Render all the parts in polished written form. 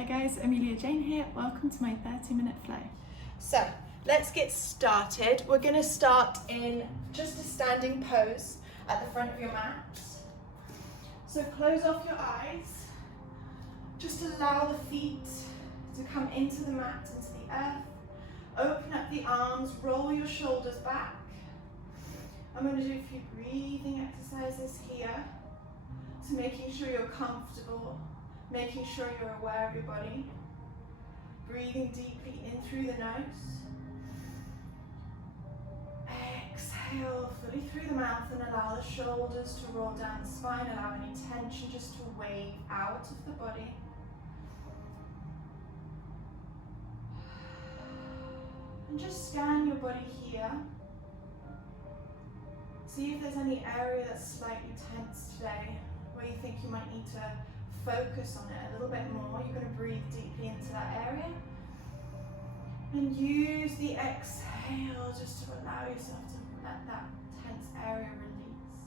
Hi guys, Amelia Jane here. Welcome to my 30-minute flow. So let's get started. We're going to start in just a standing pose at the front of your mat. So close off your eyes. Just allow the feet to come into the mat, into the earth. Open up the arms, roll your shoulders back. I'm going to do a few breathing exercises here. So making sure you're comfortable, making sure you're aware of your body. Breathing deeply in through the nose. Exhale fully through the mouth and allow the shoulders to roll down the spine. Allow any tension just to wave out of the body. And just scan your body here. See if there's any area that's slightly tense today, where you think you might need to focus on it a little bit more. You're going to breathe deeply into that area. And use the exhale just to allow yourself to let that tense area release.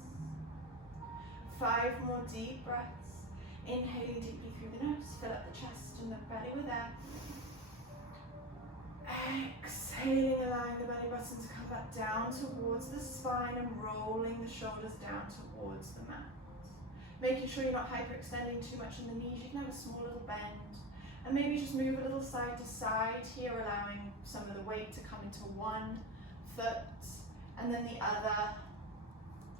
5 more deep breaths. Inhaling deeply through the nose. Fill up the chest and the belly with air. Exhaling, allowing the belly button to come back down towards the spine and rolling the shoulders down towards the mat. Making sure you're not hyperextending too much in the knees. You can have a small little bend. And maybe just move a little side to side here, allowing some of the weight to come into one foot and then the other.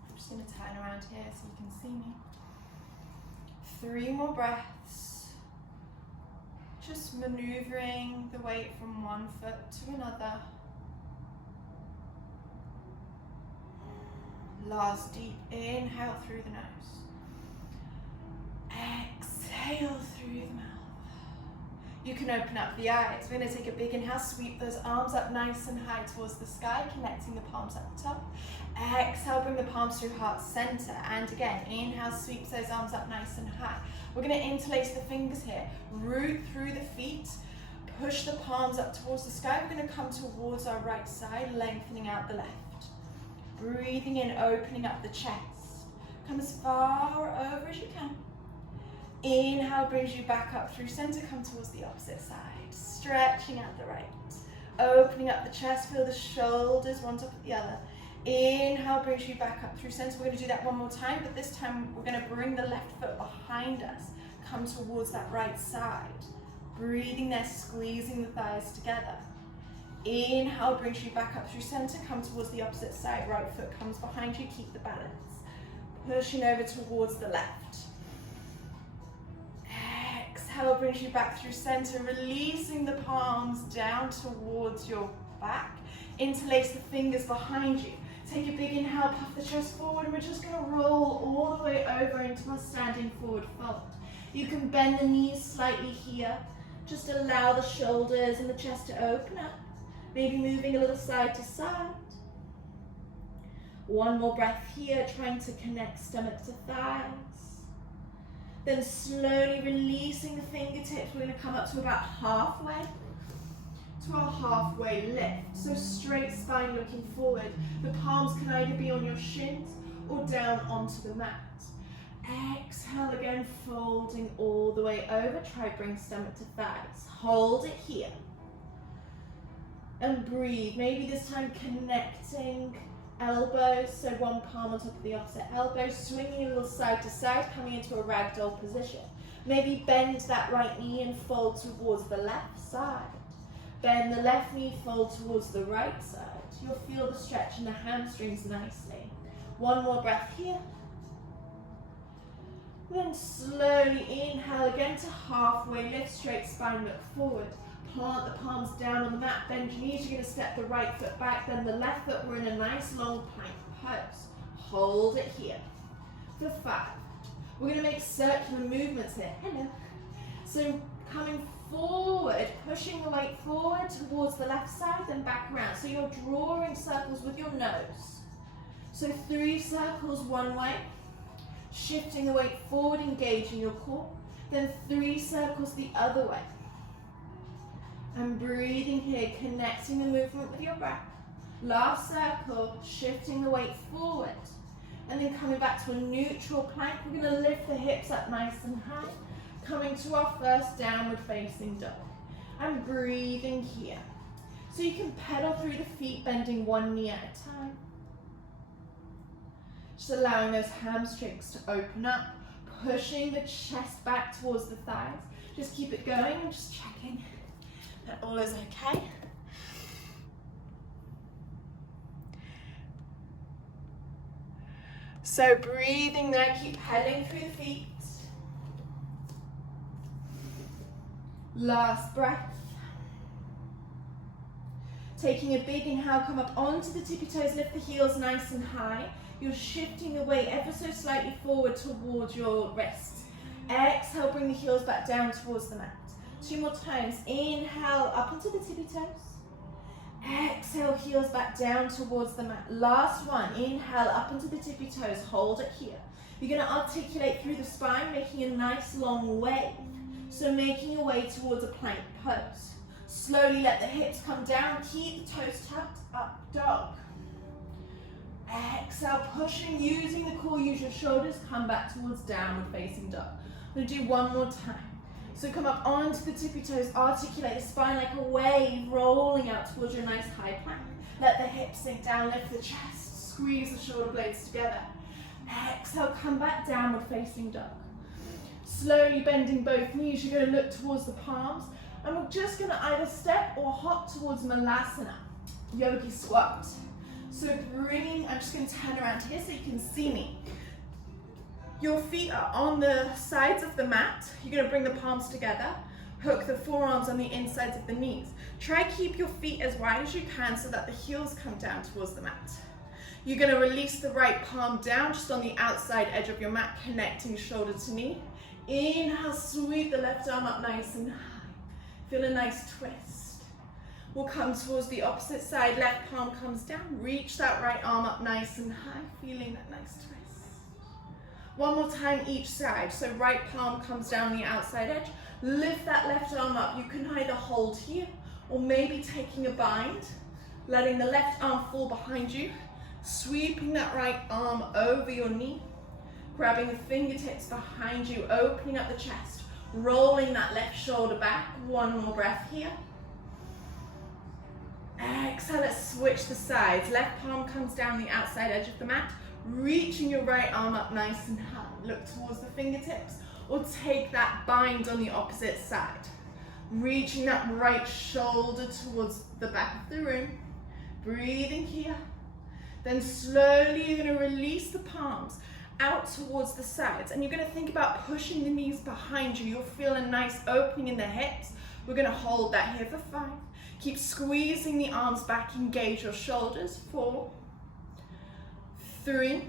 I'm just going to turn around here so you can see me. 3 more breaths. Just maneuvering the weight from one foot to another. Last deep inhale through the nose. Exhale through the mouth. You can open up the eyes. We're going to take a big inhale, sweep those arms up nice and high towards the sky, connecting the palms at the top. Exhale, bring the palms through heart center. And again, inhale, sweeps those arms up nice and high. We're going to interlace the fingers here, root through the feet, push the palms up towards the sky. We're going to come towards our right side, lengthening out the left. Breathing in, opening up the chest. Come as far over as you can. Inhale brings you back up through center, come towards the opposite side. Stretching out the right. Opening up the chest, feel the shoulders one top of the other. Inhale brings you back up through center. We're going to do that one more time, but this time we're going to bring the left foot behind us. Come towards that right side. Breathing there, squeezing the thighs together. Inhale brings you back up through center, come towards the opposite side. Right foot comes behind you, keep the balance. Pushing over towards the left. Exhale brings you back through center, releasing the palms down towards your back. Interlace the fingers behind you. Take a big inhale, puff the chest forward, and we're just going to roll all the way over into our standing forward fold. You can bend the knees slightly here. Just allow the shoulders and the chest to open up. Maybe moving a little side to side. One more breath here, trying to connect stomach to thighs. Then slowly releasing the fingertips. We're going to come up to about halfway, to our halfway lift. So straight spine looking forward. The palms can either be on your shins or down onto the mat. Exhale again, folding all the way over. Try bring stomach to thighs. Hold it here. And breathe. Maybe this time connecting elbows, so one palm on top of the opposite elbow, swinging a little side to side, coming into a ragdoll position. Maybe bend that right knee and fold towards the left side. Bend the left knee, fold towards the right side. You'll feel the stretch in the hamstrings nicely. One more breath here. Then slowly inhale again to halfway lift, straight spine, look forward. Plant the palms down on the mat, bend your knees. You're going to step the right foot back, then the left foot. We're in a nice long plank pose. Hold it here for 5. We're going to make circular movements here. Hello. So coming forward, pushing the weight forward towards the left side, then back around. So you're drawing circles with your nose. So 3 circles one way, shifting the weight forward, engaging your core. Then 3 circles the other way. And breathing here, connecting the movement with your breath. Last circle, shifting the weight forward. And then coming back to a neutral plank, we're going to lift the hips up nice and high. Coming to our first downward facing dog. And breathing here. So you can pedal through the feet, bending one knee at a time. Just allowing those hamstrings to open up, pushing the chest back towards the thighs. Just keep it going and just checking that all is okay. So breathing there, keep pedaling through the feet. Last breath. Taking a big inhale, come up onto the tippy toes, lift the heels nice and high. You're shifting the weight ever so slightly forward towards your wrists. Exhale, bring the heels back down towards the mat. 2 more times. Inhale, up into the tippy toes. Exhale, heels back down towards the mat. Last one. Inhale, up into the tippy toes. Hold it here. You're going to articulate through the spine, making a nice long wave. So making your way towards a plank pose. Slowly let the hips come down. Keep the toes tucked up, dog. Exhale, pushing, using the core, use your shoulders, come back towards downward facing dog. I'm going to do one more time. So come up onto the tippy toes, articulate the spine like a wave, rolling out towards your nice high plank. Let the hips sink down, lift the chest, squeeze the shoulder blades together. Exhale, come back, downward facing dog. Slowly bending both knees, you're going to look towards the palms, and we're just going to either step or hop towards Malasana, yogi squat. So bringing, I'm just going to turn around here so you can see me. Your feet are on the sides of the mat. You're going to bring the palms together. Hook the forearms on the insides of the knees. Try keep your feet as wide as you can so that the heels come down towards the mat. You're going to release the right palm down just on the outside edge of your mat, connecting shoulder to knee. Inhale, sweep the left arm up nice and high. Feel a nice twist. We'll come towards the opposite side. Left palm comes down. Reach that right arm up nice and high. Feeling that nice twist. One more time each side. So right palm comes down the outside edge. Lift that left arm up. You can either hold here or maybe taking a bind. Letting the left arm fall behind you. Sweeping that right arm over your knee. Grabbing the fingertips behind you. Opening up the chest. Rolling that left shoulder back. One more breath here. Exhale, let's switch the sides. Left palm comes down the outside edge of the mat. Reaching your right arm up nice and high. Look towards the fingertips or take that bind on the opposite side. Reaching that right shoulder towards the back of the room. Breathing here. Then slowly you're going to release the palms out towards the sides. And you're going to think about pushing the knees behind you. You'll feel a nice opening in the hips. We're going to hold that here for 5. Keep squeezing the arms back, engage your shoulders. 4, 3,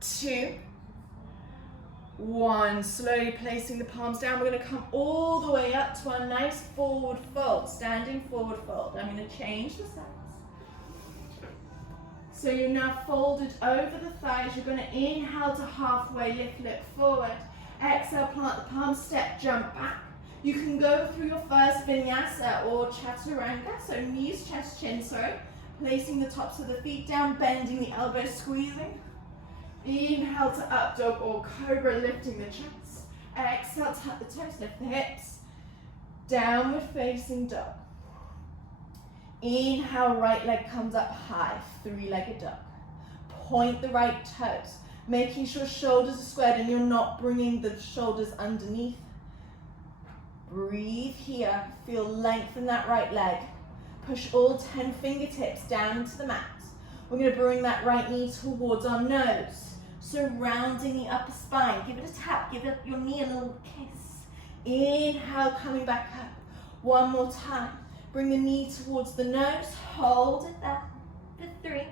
2, 1. Slowly placing the palms down. We're going to come all the way up to our nice forward fold, standing forward fold. I'm going to change the sides. So you're now folded over the thighs. You're going to inhale to halfway lift, look forward. Exhale, plant the palms, step, jump back. You can go through your first vinyasa or chaturanga, so knees, chest, chin, placing the tops of the feet down, bending the elbows, squeezing. Inhale to up dog or cobra, lifting the chest. Exhale, tuck the toes, lift the hips. Downward facing dog. Inhale, right leg comes up high, 3-legged dog. Point the right toes, making sure shoulders are squared and you're not bringing the shoulders underneath. Breathe here, feel length in that right leg. Push all 10 fingertips down into the mat. We're going to bring that right knee towards our nose, surrounding the upper spine. Give it a tap, give it your knee a little kiss. Inhale, coming back up. One more time. Bring the knee towards the nose, hold it there for 3.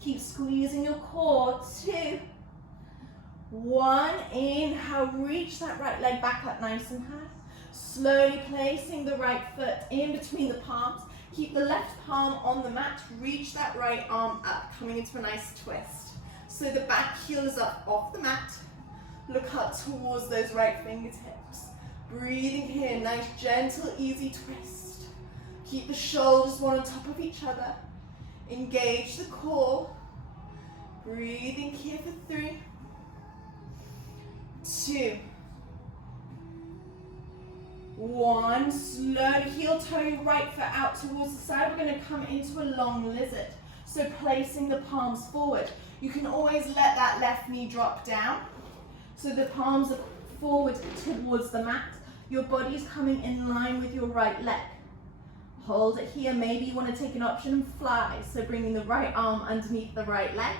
Keep squeezing your core, 2, 1. Inhale, reach that right leg back up nice and high. Slowly placing the right foot in between the palms. Keep the left palm on the mat, reach that right arm up, coming into a nice twist. So the back heel is up off the mat. Look up towards those right fingertips. Breathing here, nice gentle easy twist. Keep the shoulders one on top of each other. Engage the core. Breathing here for 3, 2, 1. Slowly heel toe your right foot out towards the side. We're going to come into a long lizard. So placing the palms forward. You can always let that left knee drop down. So the palms are forward towards the mat. Your body's coming in line with your right leg. Hold it here. Maybe you want to take an option and fly. So bringing the right arm underneath the right leg.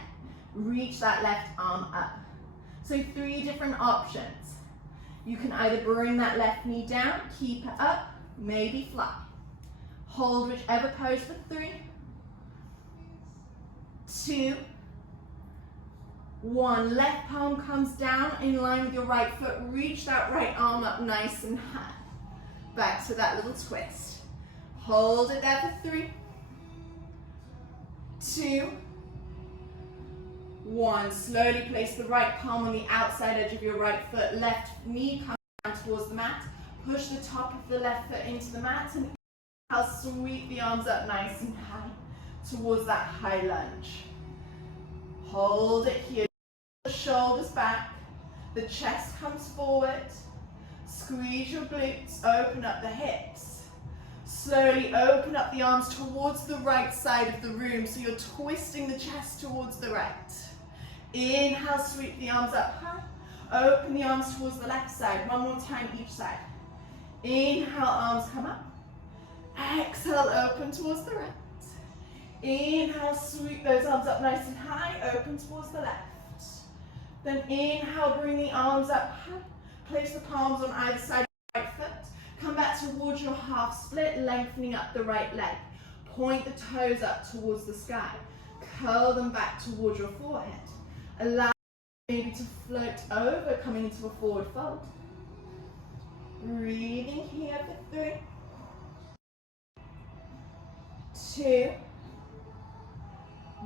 Reach that left arm up. So 3 different options. You can either bring that left knee down, keep it up, maybe fly. Hold whichever pose for 3, 2, 1. Left palm comes down in line with your right foot. Reach that right arm up nice and high. Back to that little twist. Hold it there for 3, 2, 1. Slowly place the right palm on the outside edge of your right foot. Left knee comes down towards the mat. Push the top of the left foot into the mat and I'll sweep the arms up nice and high towards that high lunge. Hold it here. The shoulders back. The chest comes forward. Squeeze your glutes. Open up the hips. Slowly open up the arms towards the right side of the room. So you're twisting the chest towards the right. Inhale, sweep the arms up high. Open the arms towards the left side. One more time each side. Inhale, arms come up. Exhale, open towards the right. Inhale, sweep those arms up nice and high. Open towards the left. Then inhale, bring the arms up high. Place the palms on either side of the right foot. Come back towards your half split, lengthening up the right leg. Point the toes up towards the sky. Curl them back towards your forehead. Allow maybe to float over, coming into a forward fold. Breathing here for 3, 2.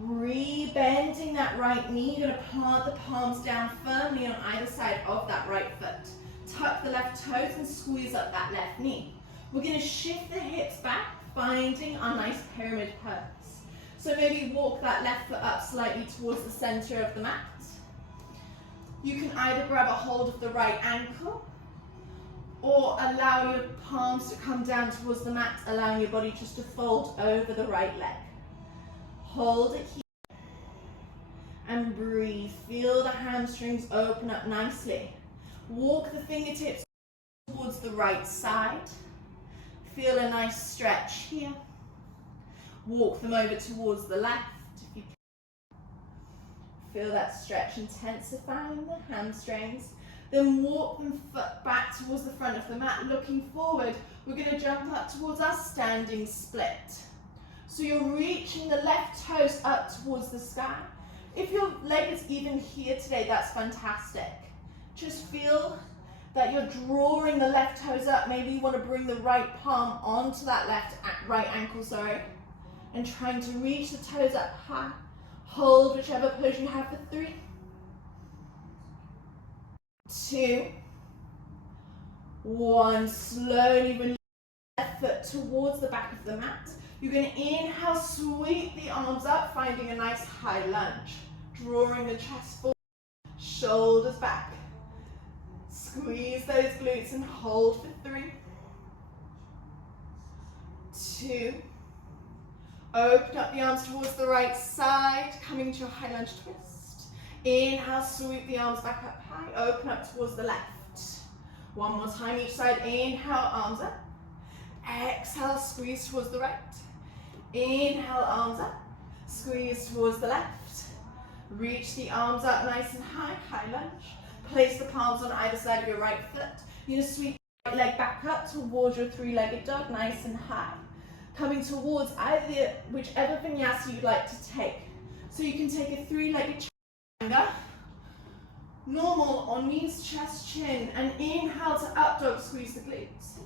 Rebending that right knee. You're going to plant the palms down firmly on either side of that right foot. Tuck the left toes and squeeze up that left knee. We're going to shift the hips back, finding our nice pyramid pose. So maybe walk that left foot up slightly towards the center of the mat. You can either grab a hold of the right ankle or allow your palms to come down towards the mat, allowing your body just to fold over the right leg. Hold it here and breathe. Feel the hamstrings open up nicely. Walk the fingertips towards the right side. Feel a nice stretch here. Walk them over towards the left if you can. Feel that stretch intensifying the hamstrings. Then walk them back towards the front of the mat, looking forward. We're going to jump up towards our standing split. So you're reaching the left toes up towards the sky. If your leg is even here today, that's fantastic. Just feel that you're drawing the left toes up. Maybe you want to bring the right palm onto that right ankle, and trying to reach the toes up high. Hold whichever pose you have for 3, 2, 1. Slowly release the left foot towards the back of the mat. You're going to inhale, sweep the arms up, finding a nice high lunge. Drawing the chest forward, shoulders back. Squeeze those glutes and hold for 3, 2. Open up the arms towards the right side, coming to your high lunge twist. Inhale, sweep the arms back up high, open up towards the left. One more time each side. Inhale, arms up. Exhale, squeeze towards the right. Inhale, arms up. Squeeze towards the left. Reach the arms up nice and high, high lunge. Place the palms on either side of your right foot. You're going to sweep the right leg back up towards your 3-legged dog, nice and high. Coming towards whichever vinyasa you'd like to take. So you can take a 3-legged chaturanga, normal on knees, chest, chin, and inhale to up dog, squeeze the glutes.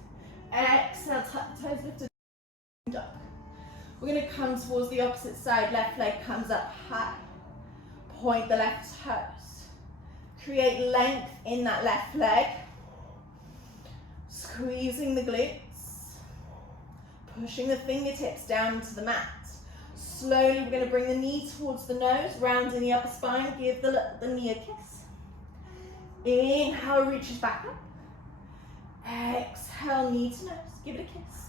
Exhale, tuck the toes, lift to dog. We're going to come towards the opposite side. Left leg comes up high. Point the left toes. Create length in that left leg. Squeezing the glutes. Pushing the fingertips down into the mat. Slowly, we're going to bring the knee towards the nose, round in the upper spine. Give the knee a kiss. Inhale, reaches back up. Exhale, knee to nose. Give it a kiss.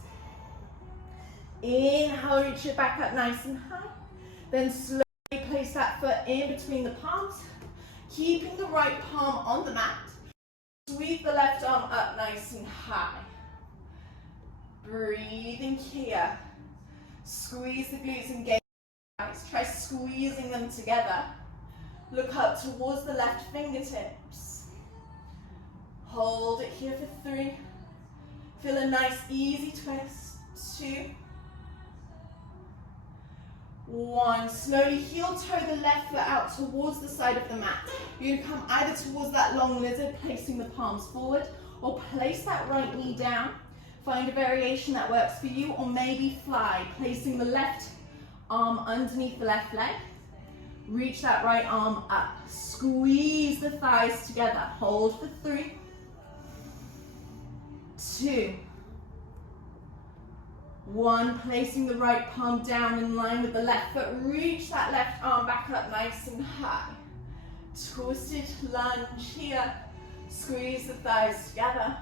Inhale, reach it back up nice and high. Then slowly place that foot in between the palms, keeping the right palm on the mat. Sweep the left arm up nice and high. Breathing here. Squeeze the glutes and gaze the eyes. Try squeezing them together. Look up towards the left fingertips. Hold it here for 3. Feel a nice easy twist. 2. 1. Slowly heel toe the left foot out towards the side of the mat. You're going to come either towards that long lizard, placing the palms forward, or place that right knee down. Find a variation that works for you, or maybe fly, placing the left arm underneath the left leg. Reach that right arm up. Squeeze the thighs together. Hold for 3. 2. 1. Placing the right palm down in line with the left foot. Reach that left arm back up nice and high. Twisted lunge here. Squeeze the thighs together.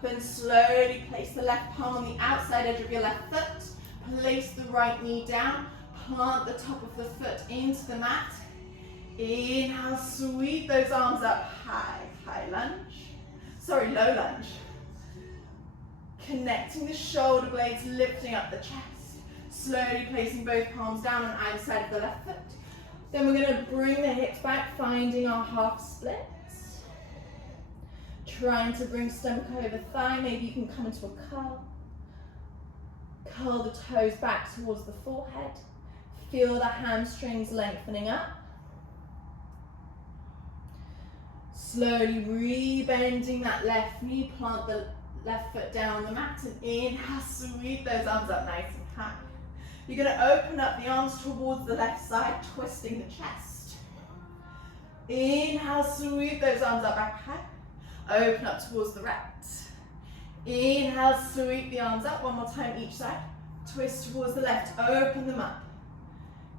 Then slowly place the left palm on the outside edge of your left foot. Place the right knee down. Plant the top of the foot into the mat. Inhale, sweep those arms up high. High lunge. Sorry, low lunge. Connecting the shoulder blades, lifting up the chest. Slowly placing both palms down on either side of the left foot. Then we're going to bring the hips back, finding our half splits. Trying to bring stomach over thigh. Maybe you can come into a curl. Curl the toes back towards the forehead. Feel the hamstrings lengthening up. Slowly rebending that left knee. Plant the left foot down on the mat and inhale, sweep those arms up nice and high. You're going to open up the arms towards the left side, twisting the chest. Inhale, sweep those arms up back high. Open up towards the right. Inhale, sweep the arms up. One more time each side. Twist towards the left, open them up.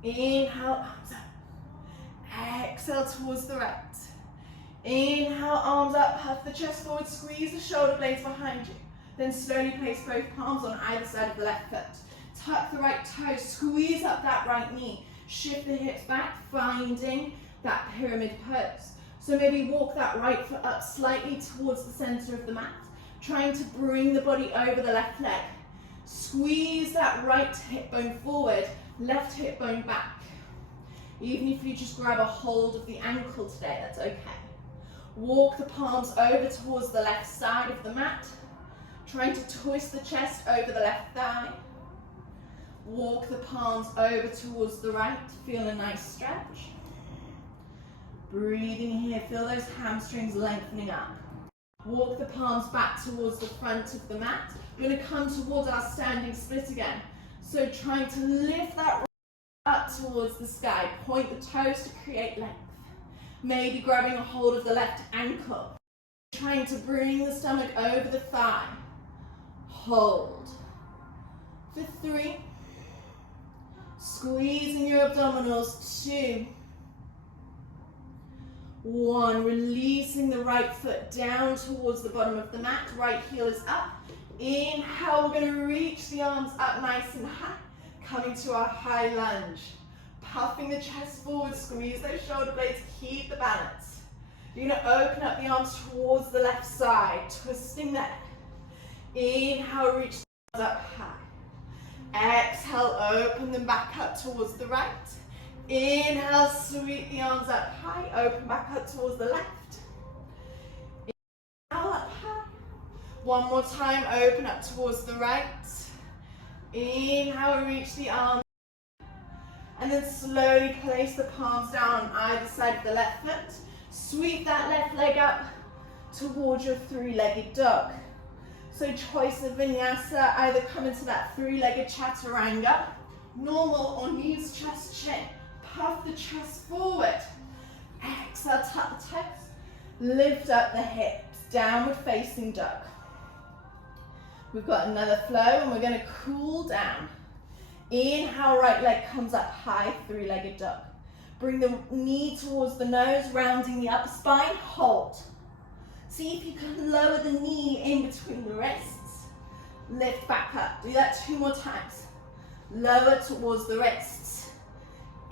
Inhale, arms up. Exhale towards the right. Inhale, arms up, puff the chest forward, squeeze the shoulder blades behind you. Then slowly place both palms on either side of the left foot. Tuck the right toe, squeeze up that right knee. Shift the hips back, finding that pyramid pose. So maybe walk that right foot up slightly towards the center of the mat, trying to bring the body over the left leg. Squeeze that right hip bone forward, left hip bone back. Even if you just grab a hold of the ankle today, that's okay. Walk the palms over towards the left side of the mat, trying to twist the chest over the left thigh. Walk the palms over towards the right, feel a nice stretch. Breathing here, feel those hamstrings lengthening up. Walk the palms back towards the front of the mat. We're going to come towards our standing split again. So trying to lift that right up towards the sky, point the toes to create length. Maybe grabbing a hold of the left ankle. Trying to bring the stomach over the thigh. Hold. For 3. Squeezing your abdominals. 2. 1. Releasing the right foot down towards the bottom of the mat. Right heel is up. Inhale, we're going to reach the arms up nice and high. Coming to our high lunge. Puffing the chest forward, squeeze those shoulder blades, keep the balance. You're going to open up the arms towards the left side, twisting that. Inhale, reach the arms up high. Exhale, open them back up towards the right. Inhale, sweep the arms up high, open back up towards the left. Inhale, up high. One more time, open up towards the right. Inhale, reach the arms. And then slowly place the palms down on either side of the left foot. Sweep that left leg up towards your 3-legged dog. So choice of vinyasa, either come into that 3-legged chaturanga, normal or knees, chest, chin. Puff the chest forward. Exhale, tuck the toes. Lift up the hips, downward facing dog. We've got another flow and we're going to cool down. Inhale, right leg comes up high, 3-legged dog. Bring the knee towards the nose, rounding the upper spine, hold. See if you can lower the knee in between the wrists. Lift back up. Do that 2 more times. Lower towards the wrists.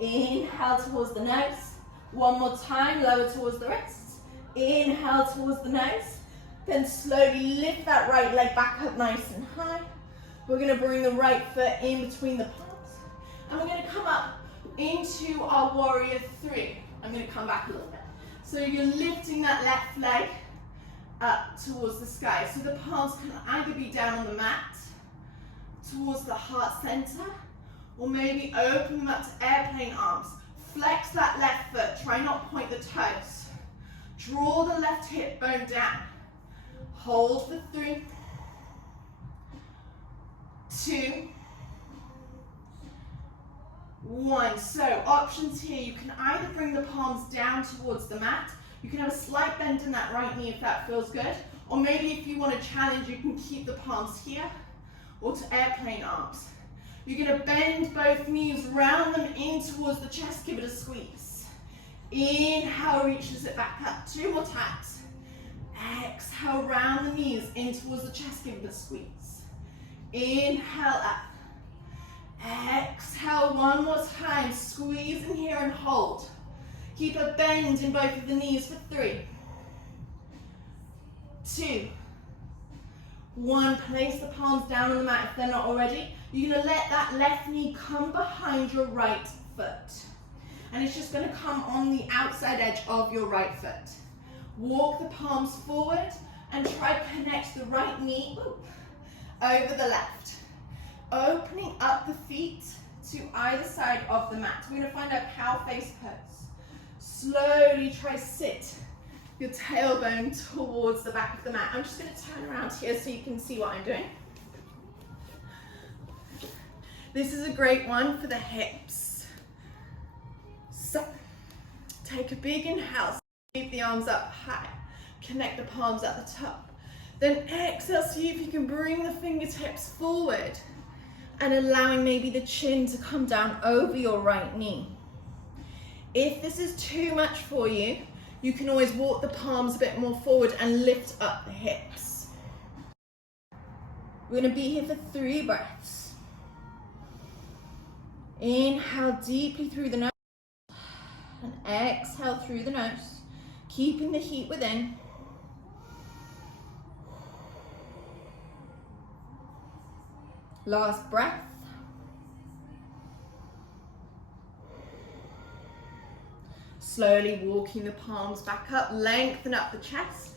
Inhale towards the nose. 1 more time, lower towards the wrists. Inhale towards the nose. Then slowly lift that right leg back up nice and high. We're going to bring the right foot in between the palms. And we're going to come up into our warrior 3. I'm going to come back a little bit. So you're lifting that left leg up towards the sky. So the palms can either be down on the mat, towards the heart center, or maybe open them up to airplane arms. Flex that left foot, try not point the toes. Draw the left hip bone down. Hold for 3, 2, 1. So options here, you can either bring the palms down towards the mat, you can have a slight bend in that right knee if that feels good, or maybe if you want to challenge, you can keep the palms here, or to airplane arms. You're going to bend both knees, round them in towards the chest, give it a squeeze. Inhale, reaches it back up. 2 more times. Exhale, round the knees in towards the chest, give it a squeeze. Inhale up. Exhale, 1 more time. Squeeze in here and hold. Keep a bend in both of the knees for 3, 2, 1. Place the palms down on the mat if they're not already. You're going to let that left knee come behind your right foot. And it's just going to come on the outside edge of your right foot. Walk the palms forward and try to connect the right knee over the left. Opening up the feet to either side of the mat. We're going to find our cow face pose. Slowly try to sit your tailbone towards the back of the mat. I'm just going to turn around here so you can see what I'm doing. This is a great one for the hips. So, take a big inhale, keep the arms up high, connect the palms at the top. Then exhale, see if you can bring the fingertips forward and allowing maybe the chin to come down over your right knee. If this is too much for you, you can always walk the palms a bit more forward and lift up the hips. We're going to be here for 3 breaths. Inhale deeply through the nose and exhale through the nose, keeping the heat within. Last breath. Slowly walking the palms back up, lengthen up the chest,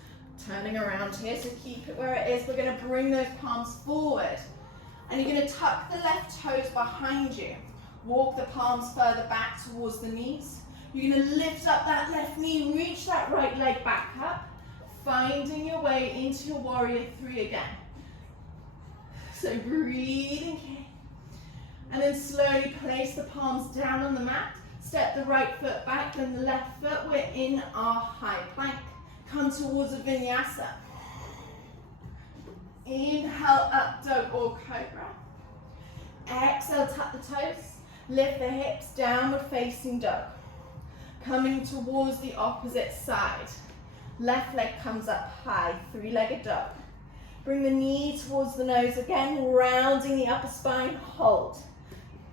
turning around here, so keep it where it is. We're going to bring those palms forward and you're going to tuck the left toes behind you. Walk the palms further back towards the knees. You're going to lift up that left knee, reach that right leg back up, finding your way into your warrior 3 again. So breathing here. And then slowly place the palms down on the mat. Step the right foot back, then the left foot. We're in our high plank. Come towards a vinyasa. Inhale, up dog or cobra. Exhale, tuck the toes. Lift the hips, downward facing dog. Coming towards the opposite side. Left leg comes up high, 3-legged dog. Bring the knee towards the nose again, rounding the upper spine, hold.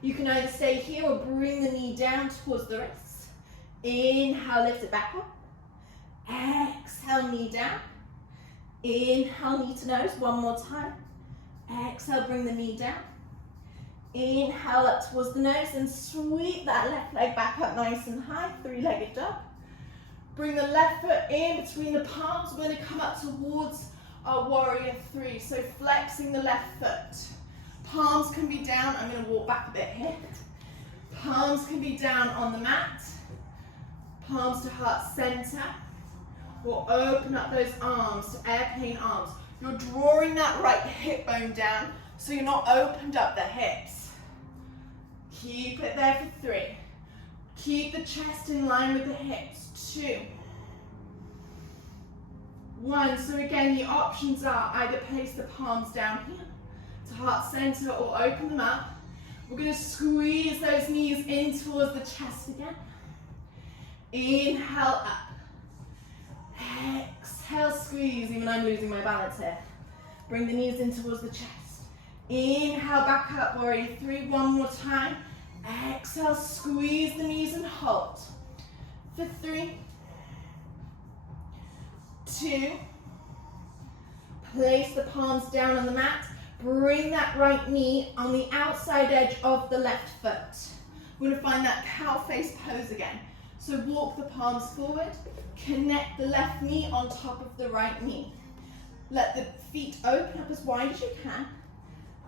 You can either stay here or bring the knee down towards the wrists. Inhale, lift it back up. Exhale, knee down. Inhale, knee to nose, 1 more time. Exhale, bring the knee down. Inhale up towards the nose and sweep that left leg back up nice and high, 3-legged dog. Bring the left foot in between the palms. We're going to come up towards our warrior 3. So flexing the left foot. Palms can be down. I'm going to walk back a bit here. Palms can be down on the mat. Palms to heart center. Or open up those arms to airplane arms. You're drawing that right hip bone down so you're not opened up the hips. Keep it there for 3. Keep the chest in line with the hips. 2. 1. So again, the options are either place the palms down here to heart center or open them up. We're going to squeeze those knees in towards the chest again. Inhale up. Exhale, squeeze. Even I'm losing my balance here. Bring the knees in towards the chest. Inhale, back up, warrior three. One more time. Exhale, squeeze the knees and hold. For 3, 2, place the palms down on the mat. Bring that right knee on the outside edge of the left foot. We're going to find that cow face pose again. So walk the palms forward, connect the left knee on top of the right knee. Let the feet open up as wide as you can,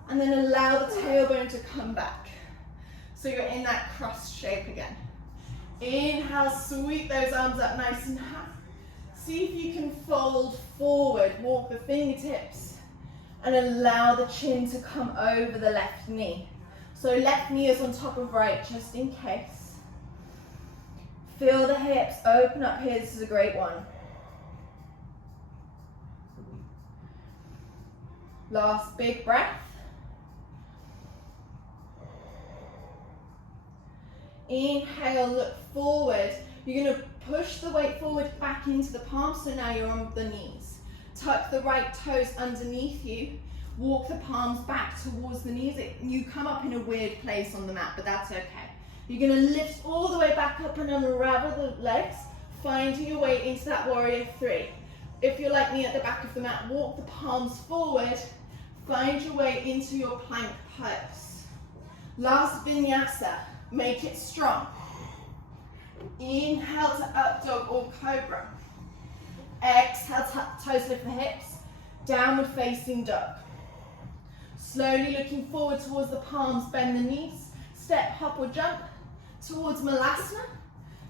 and then allow the tailbone to come back. So you're in that cross shape again. Inhale, sweep those arms up nice and high. See if you can fold forward, walk the fingertips, and allow the chin to come over the left knee. So left knee is on top of right, just in case. Feel the hips, open up here, this is a great one. Last big breath. Inhale, look forward. You're going to push the weight forward back into the palms, so now you're on the knees. Tuck the right toes underneath you. Walk the palms back towards the knees. You come up in a weird place on the mat, but that's okay. You're going to lift all the way back up and unravel the legs, finding your way into that warrior three. If you're like me at the back of the mat, walk the palms forward, find your way into your plank pose. Last vinyasa, make it strong. Inhale to up dog or cobra. Exhale, toes lift the hips, downward facing dog. Slowly looking forward towards the palms, bend the knees, step, hop or jump towards Malasana,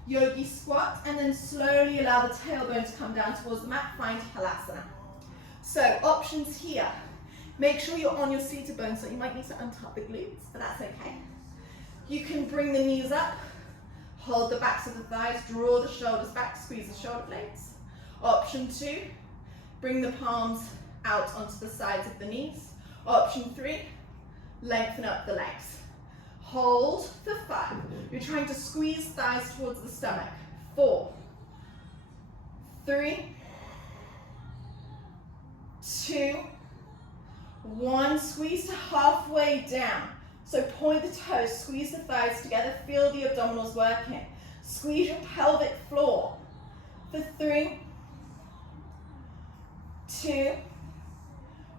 yogi squat, and then slowly allow the tailbone to come down towards the mat, find Halasana. So options here. Make sure you're on your seated bones, so you might need to untuck the glutes, but that's okay. You can bring the knees up, hold the backs of the thighs, draw the shoulders back, squeeze the shoulder blades. Option 2, bring the palms out onto the sides of the knees. Option 3, lengthen up the legs. Hold for 5. You're trying to squeeze thighs towards the stomach. 4, 3, 2, 1. Squeeze to halfway down. So point the toes, squeeze the thighs together, feel the abdominals working. Squeeze your pelvic floor. For 3, 2,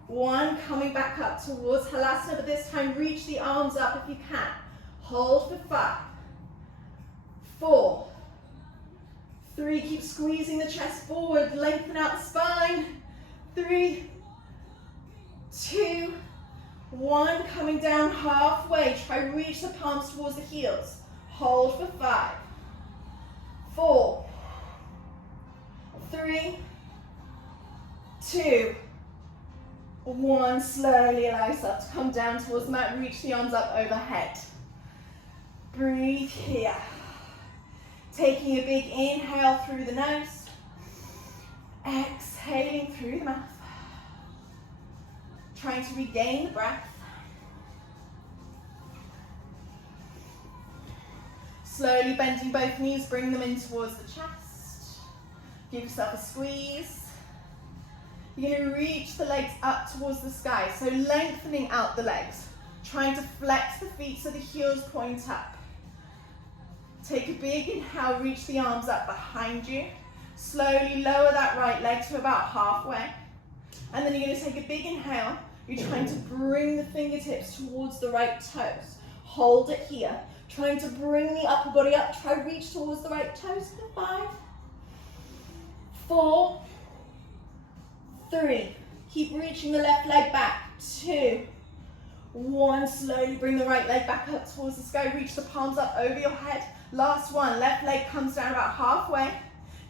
1. Coming back up towards Halasana, but this time reach the arms up if you can. Hold for 5, 4, 3. Keep squeezing the chest forward, lengthen out the spine. 3, 2, 1. Coming down halfway. Try reach the palms towards the heels. Hold for 5, 4, 3, 2, 1. Slowly allow yourself to come down towards the mat. Reach the arms up overhead. Breathe here. Taking a big inhale through the nose. Exhaling through the mouth. Trying to regain the breath. Slowly bending both knees, bring them in towards the chest. Give yourself a squeeze. You're going to reach the legs up towards the sky, so lengthening out the legs. Trying to flex the feet so the heels point up. Take a big inhale, reach the arms up behind you. Slowly lower that right leg to about halfway. And then you're going to take a big inhale. You're trying to bring the fingertips towards the right toes. Hold it here. Trying to bring the upper body up. Try reach towards the right toes for 5, 4, 3. Keep reaching the left leg back. 2, 1. Slowly bring the right leg back up towards the sky. Reach the palms up over your head. Last one. Left leg comes down about halfway.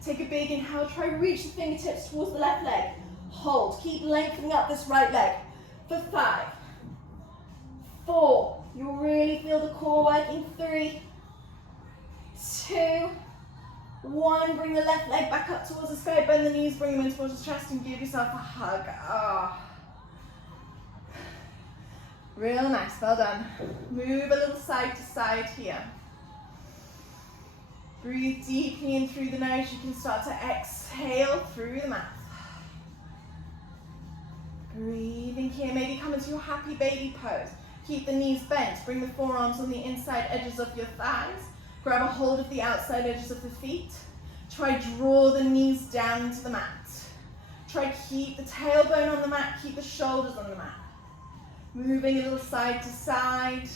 Take a big inhale. Try reach the fingertips towards the left leg. Hold. Keep lengthening up this right leg. For 5, 4. You'll really feel the core working. 3, 2, 1. Bring the left leg back up towards the sky. Bend the knees, bring them in towards the chest, and give yourself a hug. Ah. Real nice. Well done. Move a little side to side here. Breathe deeply in through the nose. You can start to exhale through the mouth. Breathing here. Maybe come into your happy baby pose. Keep the knees bent. Bring the forearms on the inside edges of your thighs. Grab a hold of the outside edges of the feet. Try draw the knees down into the mat. Try keep the tailbone on the mat. Keep the shoulders on the mat. Moving a little side to side.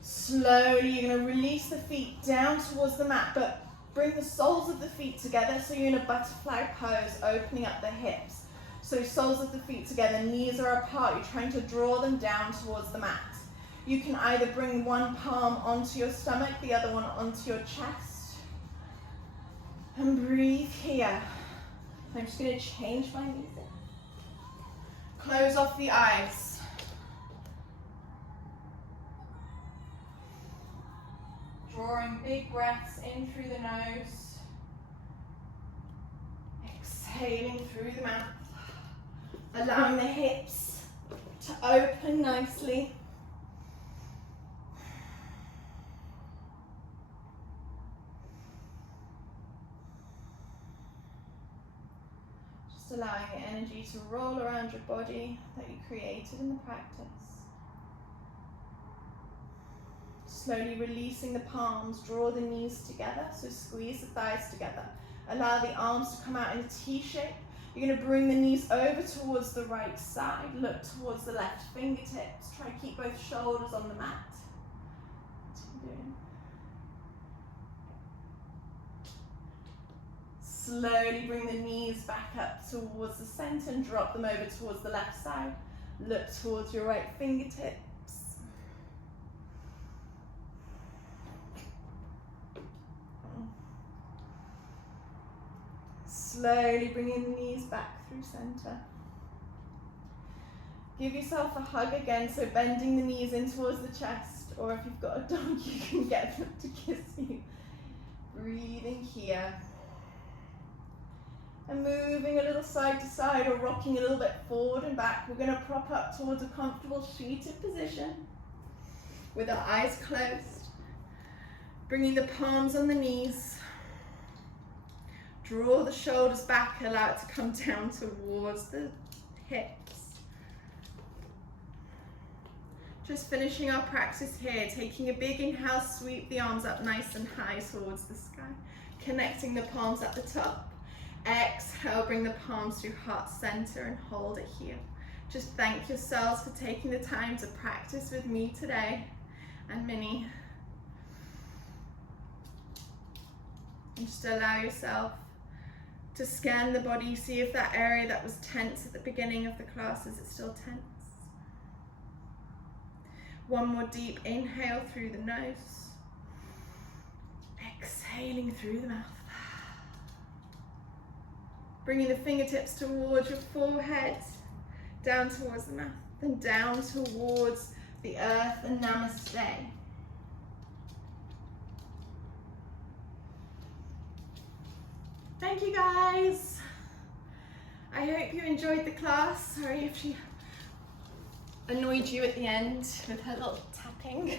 Slowly, you're going to release the feet down towards the mat, but bring the soles of the feet together so you're in a butterfly pose, opening up the hips. So soles of the feet together, knees are apart. You're trying to draw them down towards the mat. You can either bring one palm onto your stomach, the other one onto your chest. And breathe here. I'm just going to change my music. Close off the eyes. Drawing big breaths in through the nose. Exhaling through the mouth. Allowing the hips to open nicely. Just allowing the energy to roll around your body that you created in the practice. Slowly releasing the palms, draw the knees together, so squeeze the thighs together. Allow the arms to come out in a T shape. You're going to bring the knees over towards the right side, look towards the left fingertips. Try to keep both shoulders on the mat. Slowly bring the knees back up towards the center and drop them over towards the left side. Look towards your right fingertips. Slowly bringing the knees back through center. Give yourself a hug again, so bending the knees in towards the chest, or if you've got a dog, you can get them to kiss you. Breathing here. And moving a little side to side or rocking a little bit forward and back. We're going to prop up towards a comfortable seated position with our eyes closed. Bringing the palms on the knees. Draw the shoulders back, allow it to come down towards the hips. Just finishing our practice here, taking a big inhale, sweep the arms up nice and high towards the sky. Connecting the palms at the top. Exhale, bring the palms through heart center and hold it here. Just thank yourselves for taking the time to practice with me today and Minnie. And just allow yourself to scan the body, see if that area that was tense at the beginning of the class, is it still tense? One more deep inhale through the nose. Exhaling through the mouth. Bringing the fingertips towards your forehead, down towards the mouth, then down towards the earth and namaste. Thank you guys. I hope you enjoyed the class. Sorry if she annoyed you at the end with her little tapping.